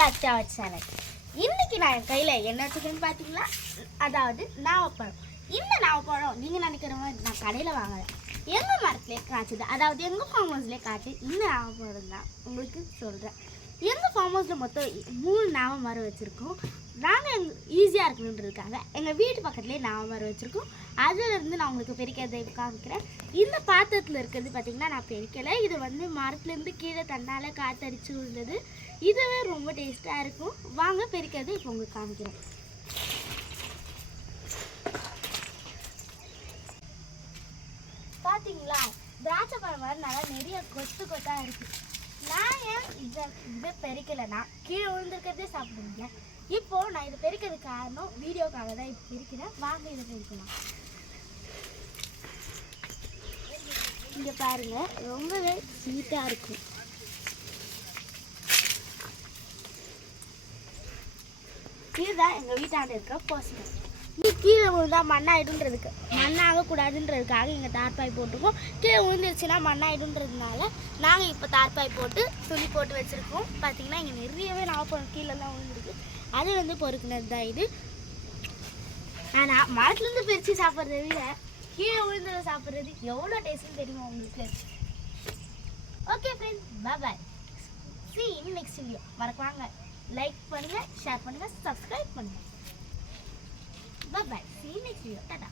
Back to our channel. இன்னைக்கு நான் என் கையில் என்ன வச்சுக்கேன்னு பார்த்தீங்களா, அதாவது நாவப்பழம். இந்த நாவப்பழம் நீங்கள் நினைக்கிற மாதிரி நான் கடையில் வாங்கலை, எங்கள் மரத்துலேயே காய்ச்சுது. அதாவது எங்கள் ஃபார்ம் ஹவுஸ்லேயே காய்ச்சி இந்த நாவப்பழம் தான் உங்களுக்கு சொல்கிறேன். எங்கள் ஃபார்ம் ஹவுஸில் மொத்தம் 3 நாவ மரம் வச்சுருக்கோம். நாங்கள் ஈஸியாக இருக்கணுன்றதுக்காக எங்கள் வீட்டு பக்கத்துலேயே நாவ மரம் வச்சுருக்கோம். அதிலிருந்து நான் உங்களுக்கு பெரிக்கிறதை காமிக்கிறேன். இந்த பாத்திரத்தில் இருக்கிறது பார்த்திங்கன்னா நான் பெரிக்கலை, இது வந்து மரத்துலேருந்து கீழே தன்னால் காற்றடிச்சு விழுந்தது. இதுவே ரொம்ப டேஸ்ட்டாக இருக்கும். வாங்க பெரிக்கிறது இப்போ உங்களுக்கு காமிக்கிறேன். பார்த்தீங்களா, திராட்சை பழம் மாதிரி நல்லா நிறைய கொத்து கொத்தாக இருக்குது. நான் ஏன் இதை பெரிக்கலைன்னா கீழே விழுந்துருக்கிறதே சாப்பிடுவீங்க. இப்போது நான் இதை பெரிக்கிறதுக்கு காரணம் வீடியோக்காக தான் இப்போ பெரிக்கிறேன். வாங்க இதை பெரிக்கலாம். இங்கே பாருங்கள், ரொம்பவே ஸ்வீட்டாக இருக்கும். இதுதான் எங்கள் வீட்டாண்ட இருக்கிற பர்சனல். இது கீழே விழுந்தா மண்ணாயிடுன்றதுக்கு, மண்ணாகக்கூடாதுன்றதுக்காக எங்கள் தார்பாய் போட்டிருக்கோம். கீழே விழுந்துருச்சுன்னா மண்ணாயிடுன்றதுனால நாங்கள் இப்போ தார்பாய் போட்டு துணி போட்டு வச்சுருக்கோம். பார்த்தீங்கன்னா இங்கே நிறையவே நாவப்பழம் கீழெல்லாம் விழுந்துருக்கு. அது வந்து பொறுக்குனது தான் இது. ஆனால் மரத்துலேருந்து பிரித்து சாப்பிட்றத விட கீழே விழுந்ததை சாப்பிட்றது எவ்வளோ டேஸ்ட்னு தெரியுமா உங்களுக்கு? Okay friends, bye. see you in next video. மறக்காம லைக் பண்ணுங்க, ஷேர் பண்ணுங்க, சப்ஸ்கிரைப் பண்ணுங்க. Bye bye. See you next video. Tada.